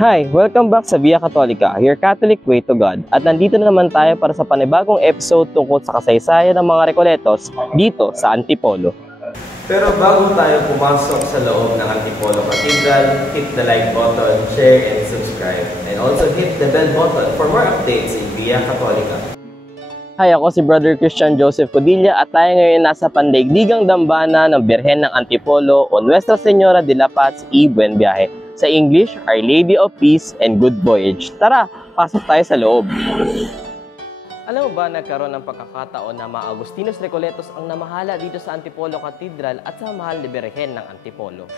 Hi! Welcome back sa Via Catholica, your Catholic way to God. At nandito na naman tayo para sa panibagong episode tungkol sa kasaysayan ng mga Recoletos dito sa Antipolo. Pero bago tayo pumasok sa loob ng Antipolo Cathedral, hit the like button, share, and subscribe. And also hit the bell button for more updates in Via Catholica. Hi, ako si Brother Christian Joseph Codilla at tayo ngayon nasa pandaigdigang dambana ng Birhen ng Antipolo o Nuestra Señora de la Paz y Buen Viaje. Sa English, Our Lady of Peace and Good Voyage. Tara, pasok tayo sa loob. Alam mo ba nagkaroon ng pagkakataon na mga Agustinos Recoletos ang namahala dito sa Antipolo Cathedral at sa mahal na Birhen ng Antipolo?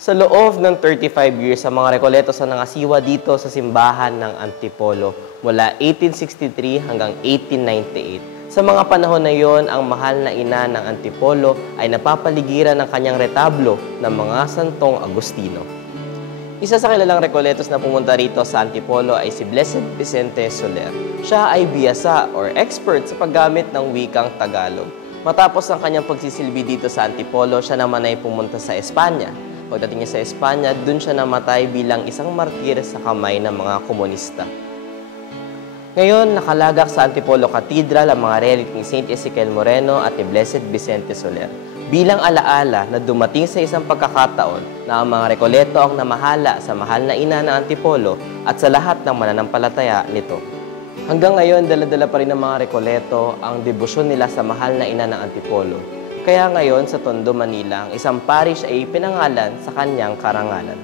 Sa loob ng 35 years, sa mga Recoletos ang nangasiwa dito sa simbahan ng Antipolo mula 1863 hanggang 1898. Sa mga panahon na yon, ang mahal na ina ng Antipolo ay napapaligiran ng kanyang retablo ng mga santong Agustino. Isa sa kilalang Recoletos na pumunta rito sa Antipolo ay si Blessed Vicente Soler. Siya ay biyasa or expert sa paggamit ng wikang Tagalog. Matapos ang kanyang pagsisilbi dito sa Antipolo, siya naman ay pumunta sa Espanya. Pagdating niya sa Espanya, dun siya namatay bilang isang martir sa kamay ng mga komunista. Ngayon, nakalagak sa Antipolo Cathedral ang mga relic ni St. Ezequiel Moreno at ni Blessed Vicente Soler bilang alaala na dumating sa isang pagkakataon na ang mga Recoleto ang namahala sa mahal na ina ng Antipolo at sa lahat ng mananampalataya nito. Hanggang ngayon, dala-dala pa rin ng mga Recoleto ang debosyon nila sa mahal na ina ng Antipolo. Kaya ngayon sa Tondo, Manila, ang isang parish ay pinangalan sa kanyang karangalan.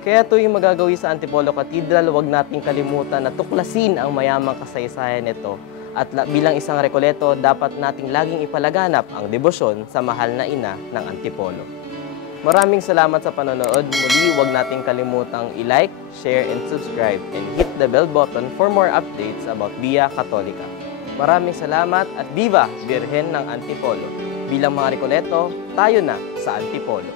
Kaya tuwing magagawi sa Antipolo Cathedral, huwag nating kalimutan na tuklasin ang mayamang kasaysayan nito. At bilang isang Recoleto, dapat nating laging ipalaganap ang debosyon sa mahal na ina ng Antipolo. Maraming salamat sa panonood. Muli, huwag nating kalimutang i-like, share, and subscribe, and hit the bell button for more updates about Via Catholica. Maraming salamat at Viva Birhen ng Antipolo! Bilang mga Recoleto, tayo na sa Antipolo.